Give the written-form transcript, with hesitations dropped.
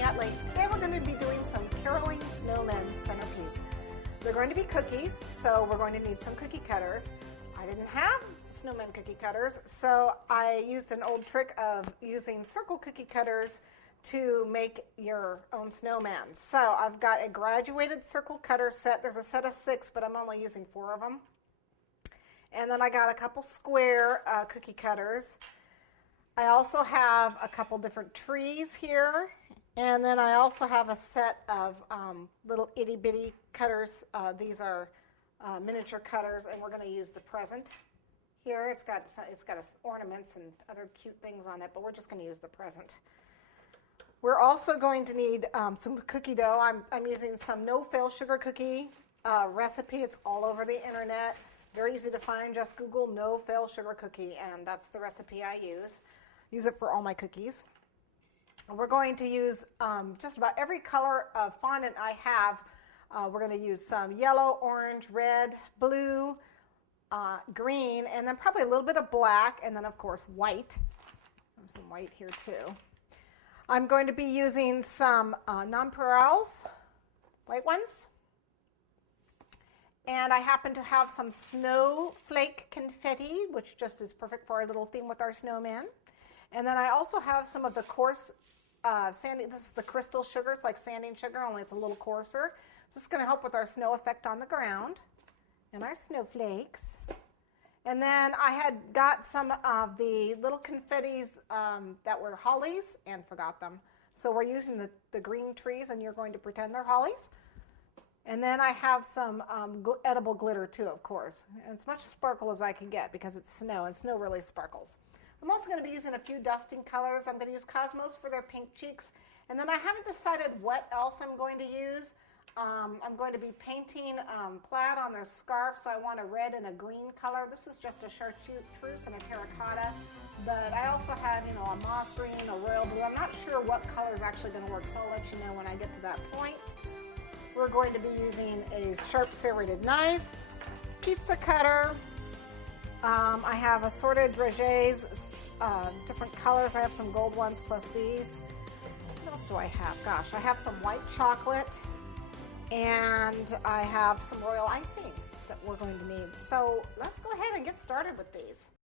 Tami Utley. Today we're going to be doing some caroling snowmen centerpiece. They're going to be cookies, so we're going to need some cookie cutters. I didn't have snowman cookie cutters, so I used an old trick of using circle cookie cutters to make your own snowman. So I've got a graduated circle cutter set. There's a set of 6, but I'm only using 4 of them. And then I got a couple square cookie cutters. I also have a couple different trees here, and then I also have a set of little itty bitty cutters. These are miniature cutters, and we're going to use the present here. It's got ornaments and other cute things on it, but we're just going to use the present. We're also going to need some cookie dough. I'm using some no-fail sugar cookie recipe. It's all over the internet. Very easy to find. Just Google no-fail sugar cookie, and that's the recipe I use. Use it for all my cookies. We're going to use just about every color of fondant I have. We're going to use some yellow, orange, red, blue, green, and then probably a little bit of black, and then of course white. There's some white here too. I'm going to be using some nonpareils, white ones. And I happen to have some snowflake confetti, which just is perfect for our little theme with our snowman. And then I also have some of the coarse sanding. This is the crystal sugar. It's like sanding sugar, only it's a little coarser. So this is going to help with our snow effect on the ground and our snowflakes. And then I had got some of the little confettis that were hollies and forgot them. So we're using the green trees, and you're going to pretend they're hollies. And then I have some edible glitter too, of course. And as much sparkle as I can get because it's snow, and snow really sparkles. I'm also going to be using a few dusting colors. I'm going to use Cosmos for their pink cheeks. And then I haven't decided what else I'm going to use. I'm going to be painting plaid on their scarf, so I want a red and a green color. This is just a chartreuse and a terracotta. But I also have, a moss green, a royal blue. I'm not sure what color is actually going to work, so I'll let you know when I get to that point. We're going to be using a sharp serrated knife, pizza cutter. I have assorted dragées, different colors. I have some gold ones plus these. What else do I have? Gosh, I have some white chocolate, and I have some royal icing that we're going to need. So let's go ahead and get started with these.